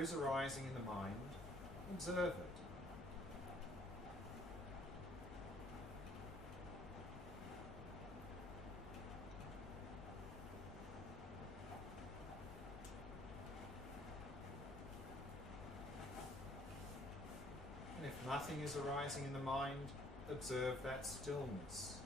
whatever is arising in the mind, observe it. And if nothing is arising in the mind, observe that stillness.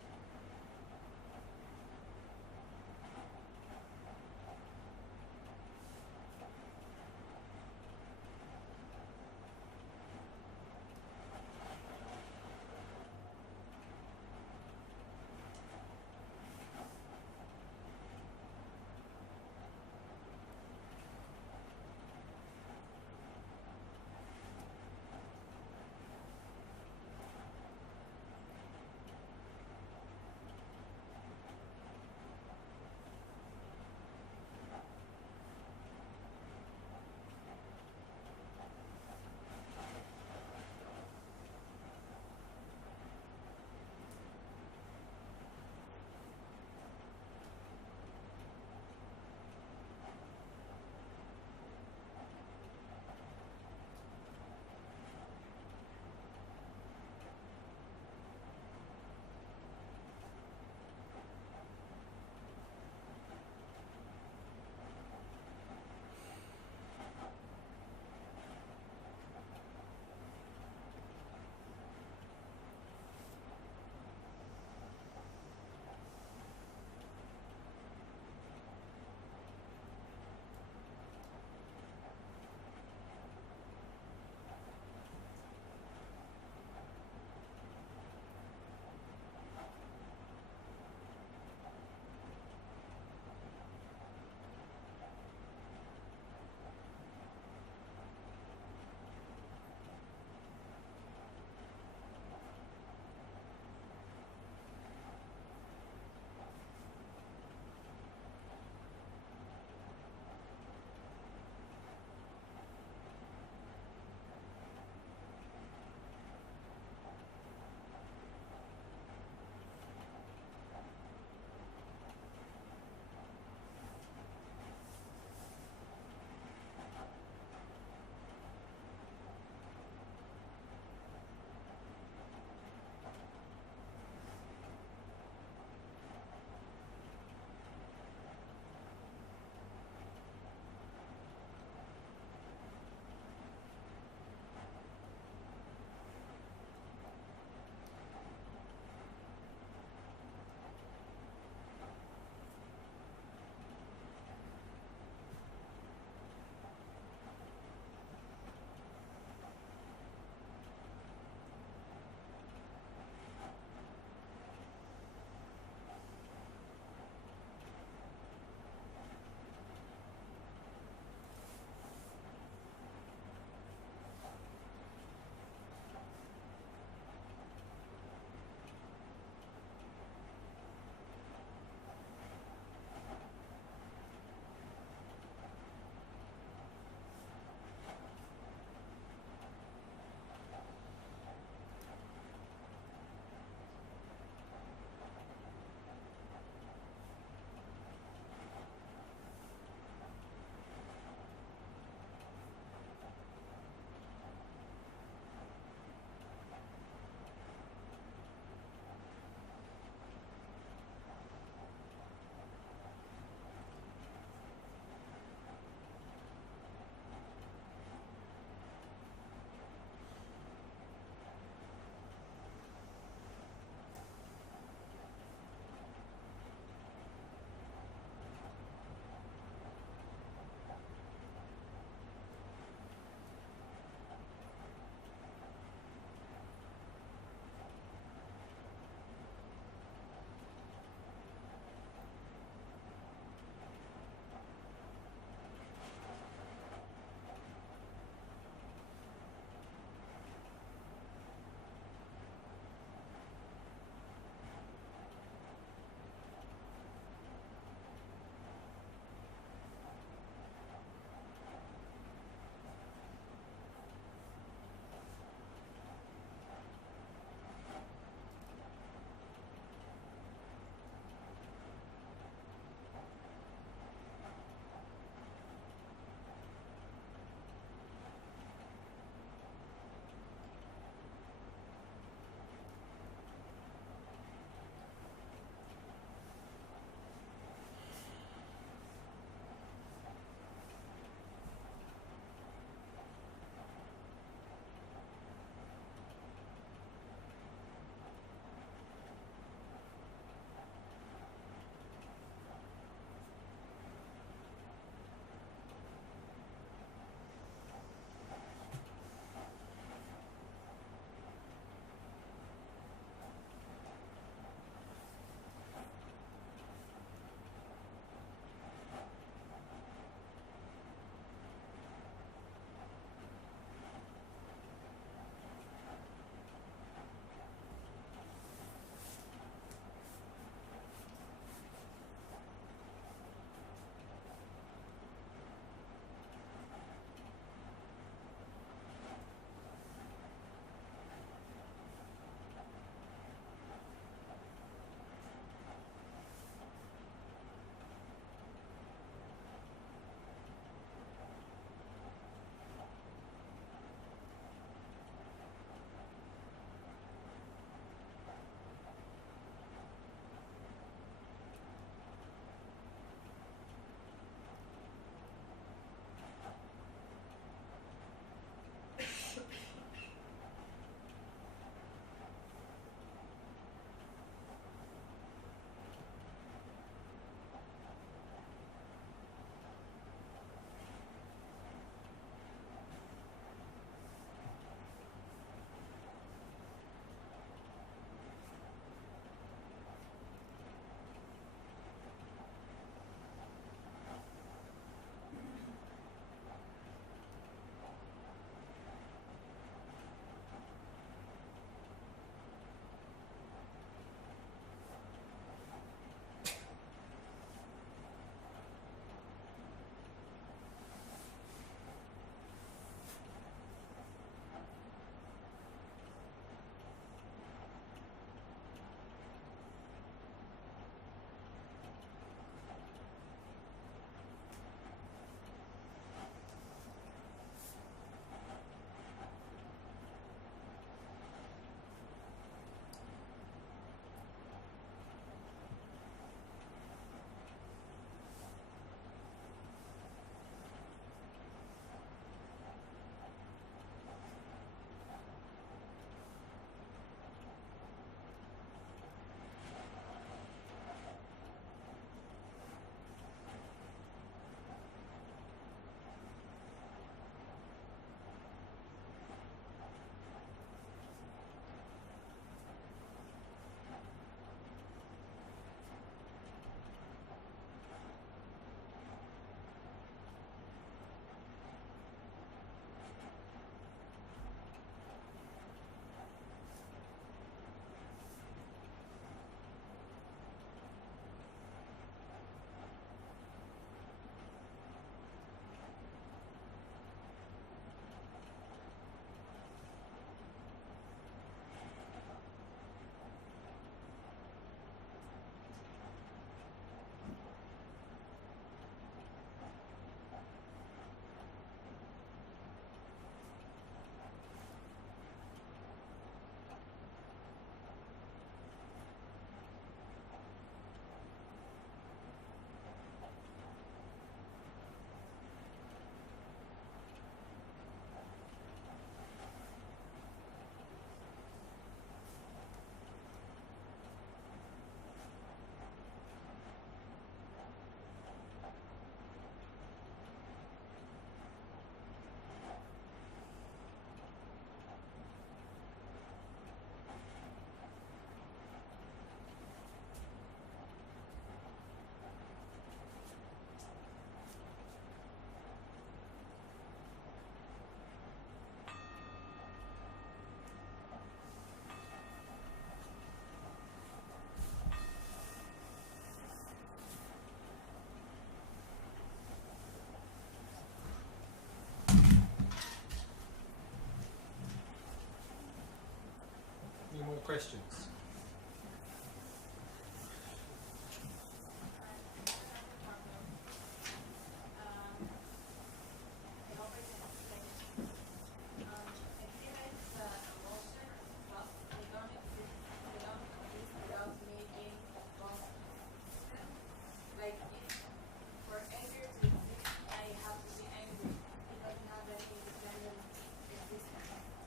questions?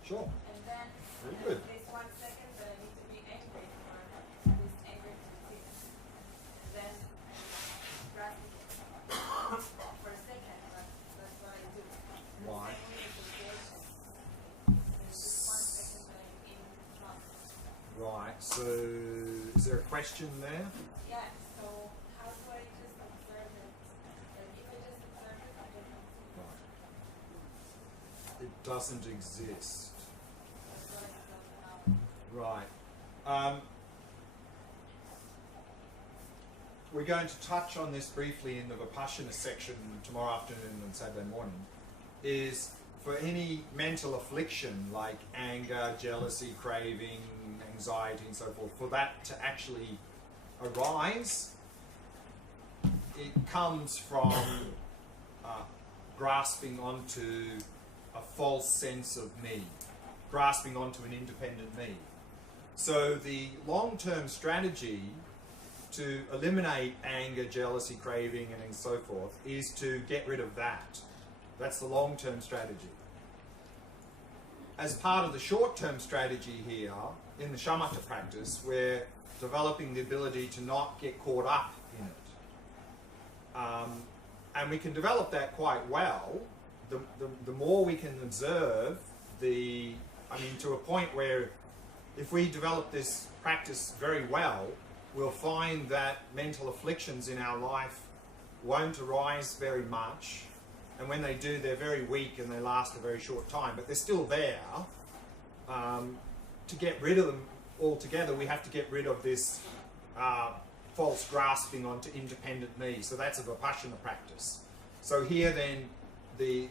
Sure. And then very good. there's 1 second that I need to be angry for this anger to exist. And then grasping it for a second, that's what I do. Why? The same way with meditation. There's just 1 second that I'm in trance. Right, so is there a question there? Yeah, so how do I just observe it? Like if I just observe it, I don't know. Right. It doesn't exist. That's what I felt now. Right. We're going to touch on this briefly in the Vipassana section tomorrow afternoon and Saturday morning. Is for any mental affliction like anger, jealousy, craving, anxiety and so forth, for that to actually arise, it comes from grasping onto a false sense of me, grasping onto an independent me. So the long-term strategy to eliminate anger, jealousy, craving and so forth is to get rid of that. That's the long-term strategy. As part of the short-term strategy here, in the shamatha practice, we're developing the ability to not get caught up in it. And we can develop that quite well. The more we can observe to a point where if we develop this practice very well, we'll find that mental afflictions in our life won't arise very much. And when they do, they're very weak and they last a very short time, but they're still there. To get rid of them altogether, we have to get rid of this false grasping onto independent me. So that's a Vipassana practice. So here then, the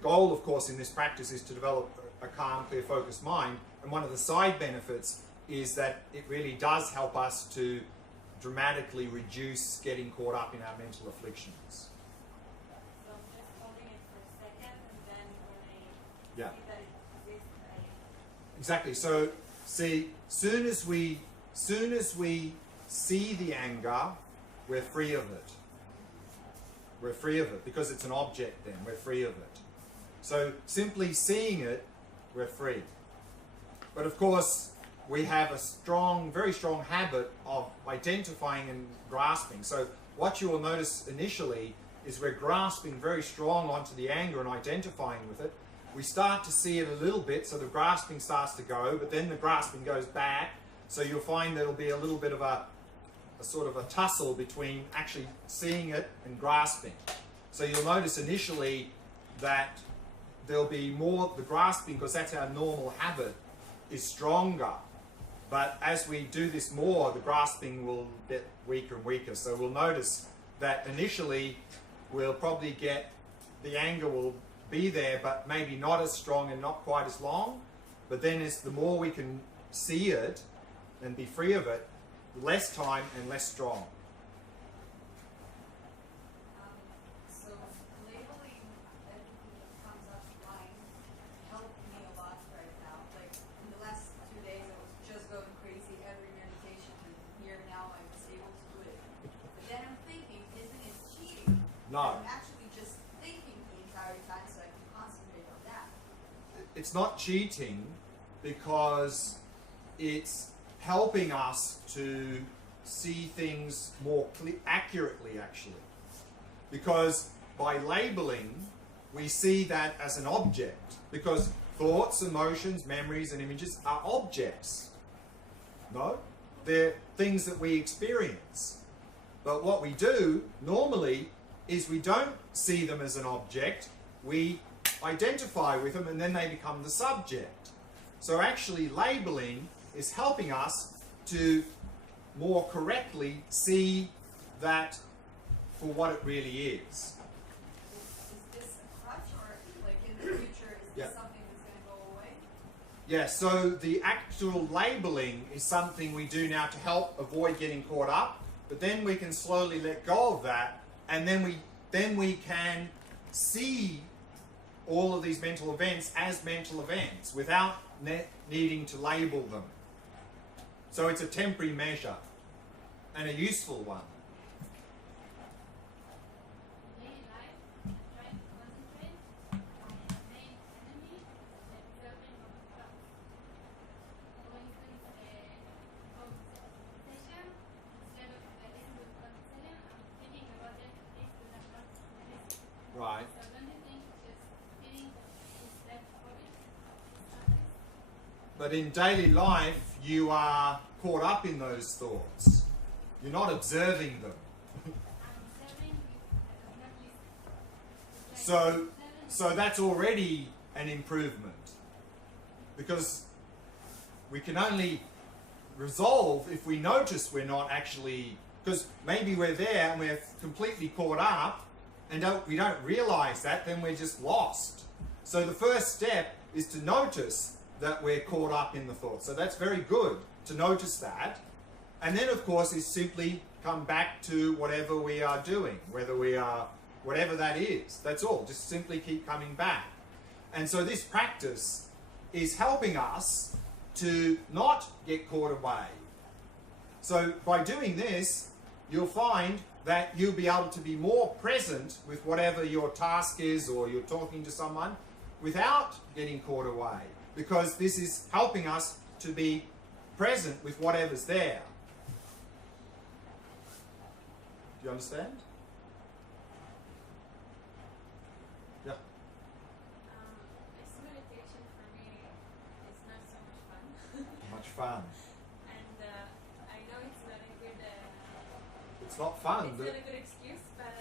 goal, of course, in this practice is to develop a calm, clear, focused mind. And one of the side benefits is that it really does help us to dramatically reduce getting caught up in our mental afflictions. So I'm just holding it for a second, and then when I Yeah. see that it exists, Exactly. So see, soon as we see the anger, we're free of it. We're free of it because it's an object then. We're free of it. So simply seeing it, we're free. But of course, we have a very strong habit of identifying and grasping. So what you will notice initially is we're grasping very strong onto the anger and identifying with it. We start to see it a little bit, so the grasping starts to go, but then the grasping goes back. So you'll find there'll be a little bit of a sort of a tussle between actually seeing it and grasping. So you'll notice initially that there'll be more, the grasping, because that's our normal habit, is stronger. But as we do this more, the grasping will get weaker and weaker. So we'll notice that initially we'll probably get, the anger will be there, but maybe not as strong and not quite as long. But then as the more we can see it and be free of it, less time and less strong. So labeling everything that comes up to mind helped me a lot right now. Like in the last 2 days, I was just going crazy every meditation, and here now I was able to do it. But then I'm thinking, isn't it cheating? No. I'm actually just thinking the entire time, so I can concentrate on that. It's not cheating because it's helping us to see things more accurately, actually. Because by labeling, we see that as an object. Because thoughts, emotions, memories, and images are objects. No? They're things that we experience. But what we do normally is we don't see them as an object. We identify with them and then they become the subject. So actually labeling is helping us to more correctly see that for what it really is. Is this a crutch, or like in the future, is Yeah. this something that's going to go away? Yeah, so the actual labeling is something we do now to help avoid getting caught up, but then we can slowly let go of that, and then we can see all of these mental events as mental events without needing to label them. So it's a temporary measure and a useful one. Right. But in daily life, you are caught up in those thoughts. You're not observing them. So that's already an improvement. Because we can only resolve if we notice we're not actually, because maybe we're there and we're completely caught up and we don't realize that, then we're just lost. So the first step is to notice that we're caught up in the thoughts. So that's very good to notice that. And then of course is simply come back to whatever we are doing, whether we are, whatever that is. That's all, just simply keep coming back. And so this practice is helping us to not get caught away. So by doing this, you'll find that you'll be able to be more present with whatever your task is, or you're talking to someone, without getting caught away. Because this is helping us to be present with whatever's there. Do you understand? Yeah. This meditation for me is not so much fun. Much fun. And I know it's not a good. It's not fun. It's not a good excuse, but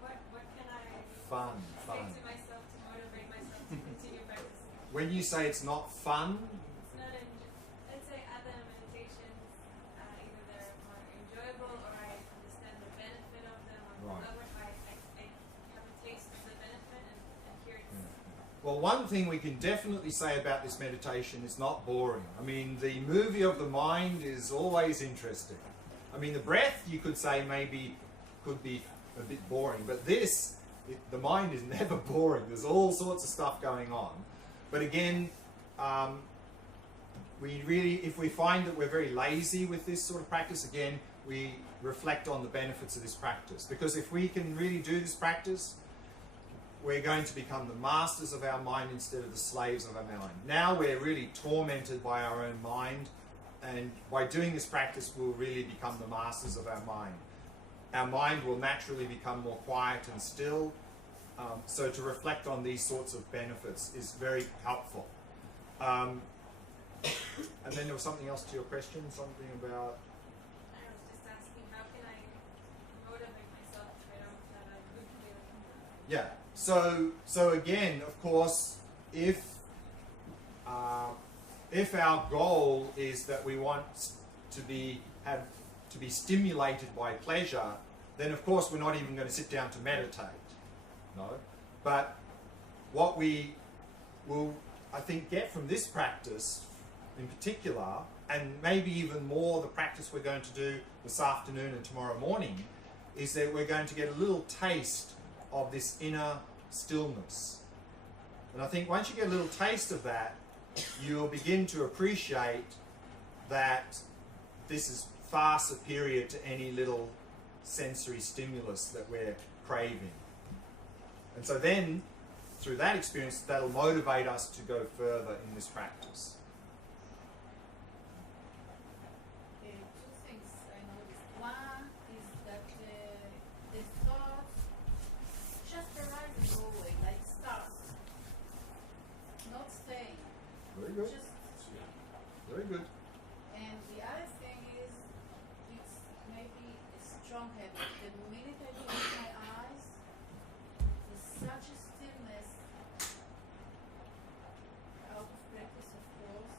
what can I Fun. say to myself to motivate myself to continue practicing? When you say it's not fun, It's not let's say other meditations, either they're more enjoyable or I understand the benefit of them, or Right. whatever. I have a taste of the benefit, and here it's. well, one thing we can definitely say about this meditation is not boring. I mean, the movie of the mind is always interesting. I mean, the breath, you could say, maybe could be a bit boring, but this, the mind is never boring. There's all sorts of stuff going on. But again, we really, if we find that we're very lazy with this sort of practice, again, we reflect on the benefits of this practice. Because if we can really do this practice, we're going to become the masters of our mind instead of the slaves of our mind. Now we're really tormented by our own mind, and by doing this practice, we'll really become the masters of our mind. Our mind will naturally become more quiet and still. So to reflect on these sorts of benefits is very helpful. And then there was something else to your question, something about... I was just asking, how can I motivate myself if I don't have a good feeling? Yeah. So again, of course, if our goal is that we want to be stimulated by pleasure, then of course we're not even going to sit down to meditate. No. But what we will, I think, get from this practice in particular, and maybe even more the practice we're going to do this afternoon and tomorrow morning, is that we're going to get a little taste of this inner stillness. And I think once you get a little taste of that, you'll begin to appreciate that this is far superior to any little sensory stimulus that we're craving. And so then, through that experience, that'll motivate us to go further in this practice. Two things I noticed. One is that the thoughts just arise and go away, like stars, not staying. Very good. Just, Very good. and the other thing is, it's maybe a strong habit. The minute I close my eyes, there's such a stillness, out of practice, of course.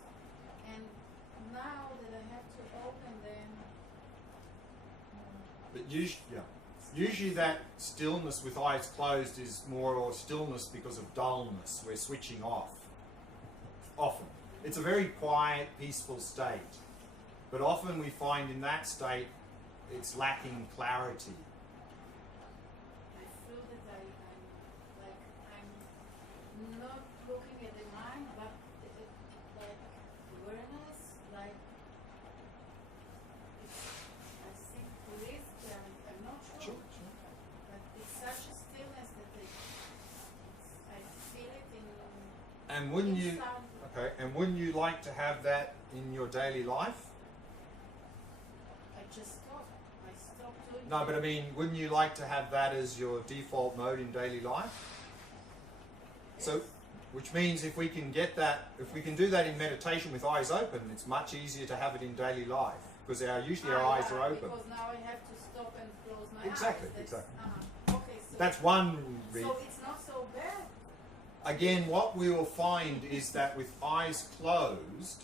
And now that I have to open them, But usually that stillness with eyes closed is more or stillness because of dullness. We're switching off. Often. It's a very quiet, peaceful state. But often we find in that state, it's lacking clarity. I feel that I'm not looking at the mind, but like awareness, like it's, I think please, I'm not sure, but it's such a stillness that I feel it in. And wouldn't you? inside. Okay. And wouldn't you like to have that in your daily life? I just stop. I stop doing. No, but I mean, wouldn't you like to have that as your default mode in daily life? So, which means if we can get that, if we can do that in meditation with eyes open, it's much easier to have it in daily life because usually our eyes are open. Because now I have to stop and close my Exactly, eyes. That's, exactly. Okay, so That's one reason. so it's not so bad. Again, what we will find is that with eyes closed,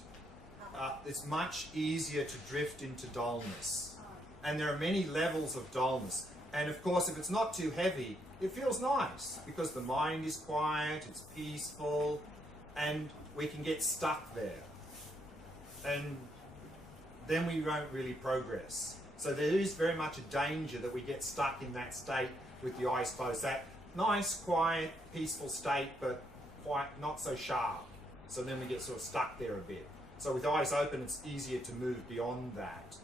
it's much easier to drift into dullness. And there are many levels of dullness. And of course, if it's not too heavy, it feels nice because the mind is quiet, it's peaceful, and we can get stuck there. And then we won't really progress. So there is very much a danger that we get stuck in that state with the eyes closed. That nice, quiet, peaceful state, but quite not so sharp. So then we get sort of stuck there a bit. So with eyes open, it's easier to move beyond that.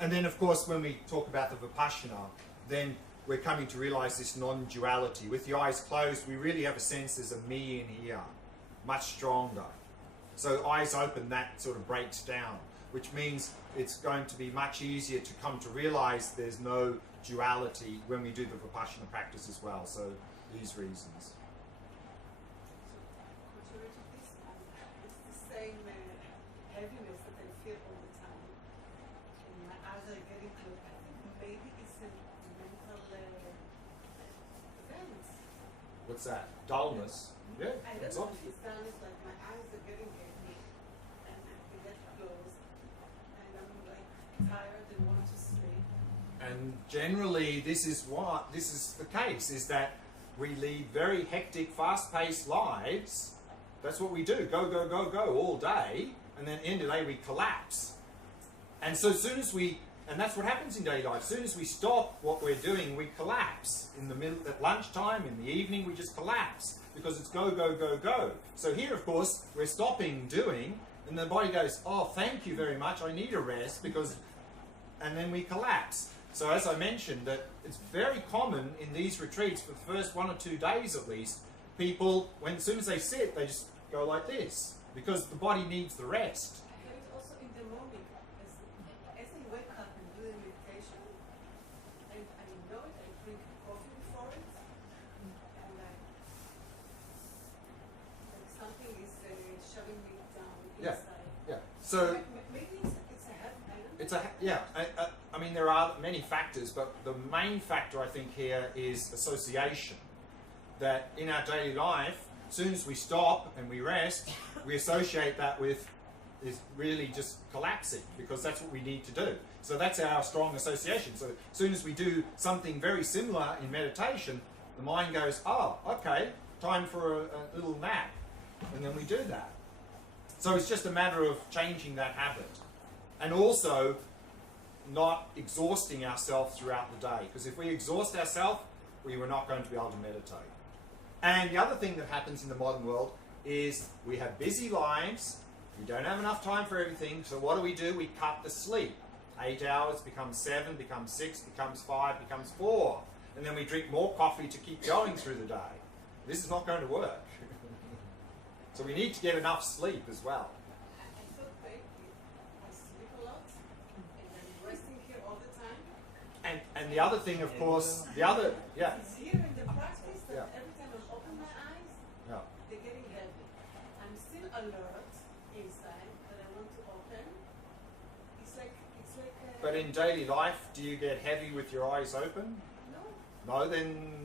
And then, of course, when we talk about the Vipassana, then we're coming to realize this non-duality. With the eyes closed, we really have a sense there's a me in here, much stronger. So eyes open, that sort of breaks down, which means it's going to be much easier to come to realize there's no duality when we do the Vipassana practice as well. So these reasons. It's the same heaviness that I feel all the time. And my eyes are getting closed. I think maybe it's a mental event. What's that? Dullness? Yeah, I it's don't know obvious. if it's done. It's like my eyes are getting heavy and I get closed and I'm like tired and want to sleep. And generally, this is the case, is that we lead very hectic, fast-paced lives. That's what we do, go, go, go, go all day, and then end of the day we collapse. And so as soon as and that's what happens in daily life, as soon as we stop what we're doing, we collapse. In the middle, at lunchtime, in the evening, we just collapse, because it's go, go, go, go. So here, of course, we're stopping doing, and the body goes, oh, thank you very much, I need a rest, and then we collapse. So as I mentioned, that it's very common in these retreats for the first 1 or 2 days at least, people, as soon as they sit, they just go like this, because the body needs the rest. But it's also in the morning, as I wake up and do the meditation, I know it, I drink coffee before it, and like something is shoving me down Yeah. inside. Yeah. So Maybe it's a habit, I don't know. it's I mean, there are many factors, but the main factor I think here is association. That in our daily life, as soon as we stop and we rest, we associate that with is really just collapsing, because that's what we need to do. So that's our strong association. So as soon as we do something very similar in meditation, the mind goes, oh, okay, time for a little nap. And then we do that. So it's just a matter of changing that habit. And also not exhausting ourselves throughout the day. Because if we exhaust ourselves, we were not going to be able to meditate. And the other thing that happens in the modern world is we have busy lives, we don't have enough time for everything, so what do? We cut the sleep. 8 hours becomes 7, becomes 6, becomes 5, becomes 4. And then we drink more coffee to keep going through the day. This is not going to work. So we need to get enough sleep as well. I feel great. I sleep a lot, and I'm resting here all the time. And the other thing, of course, It's here in the practice that Yeah. every time I open my eyes, Yeah. they're getting heavy. I'm still alert inside, but I want to open. It's like But in daily life, do you get heavy with your eyes open? no. No, then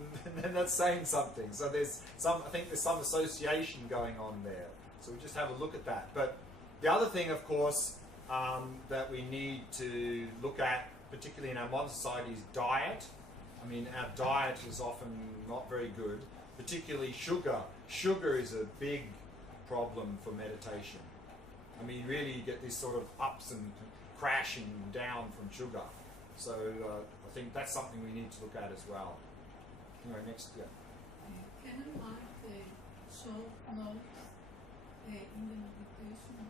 that's saying something. So I think there's some association going on there. So we just have a look at that. But the other thing, of course, that we need to look at, particularly in our modern society, is diet. I mean, our diet is often not very good, particularly sugar. Sugar is a big problem for meditation. I mean, really you get these sort of ups and crashing down from sugar. So I think that's something we need to look at as well. Anyway, next, yeah. Can I like the short notes in the meditation?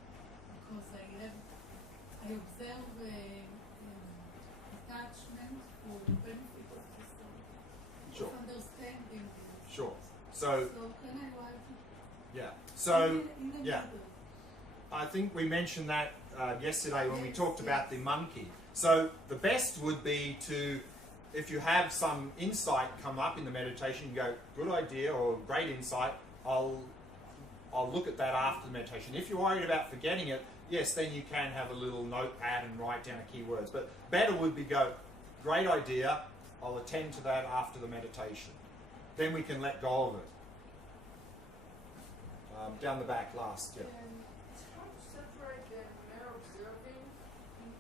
Because I observe attachment for the benefit of the soul. Sure. Of understanding this. Sure. So Can I write it? yeah. So in the yeah. middle? I think we mentioned that yesterday when we Yes, talked about the monkey. So the best would be to, if you have some insight come up in the meditation, you go, good idea or great insight, I'll look at that after the meditation. If you're worried about forgetting it, yes, then you can have a little notepad and write down a keywords. But better would be go, great idea, I'll attend to that after the meditation. Then we can let go of it. Down the back last, yeah. It's hard to separate the mere observing and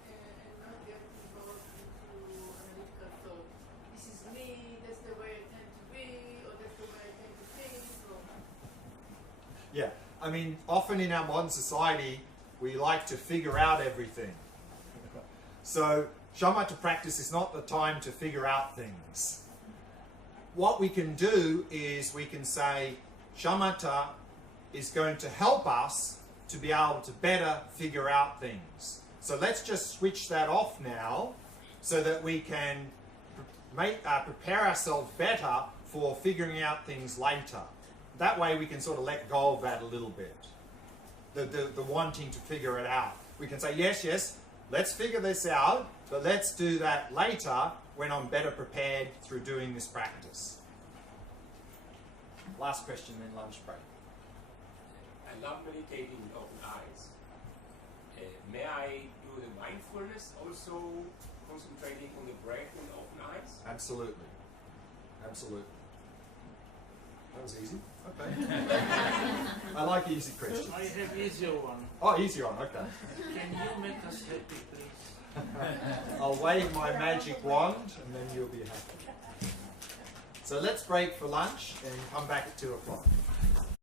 not get involved into analytical thought. This is me, that's the way I tend to be, or that's the way I tend to think. Or... Yeah, I mean, often in our modern society, we like to figure out everything. So, shamatha practice is not the time to figure out things. What we can do is we can say, shamatha is going to help us to be able to better figure out things. So let's just switch that off now so that we can prepare ourselves better for figuring out things later. That way we can sort of let go of that a little bit. The wanting to figure it out. We can say, yes, let's figure this out, but let's do that later when I'm better prepared through doing this practice. Last question, then lunch break. I love meditating with open eyes. May I do the mindfulness also concentrating on the breath with open eyes? Absolutely. Absolutely. That was easy. Okay. I like easy questions. I have easier one. Oh, easier one, okay. Can you make us happy, please? I'll wave my magic wand and then you'll be happy. So let's break for lunch and come back at 2 o'clock.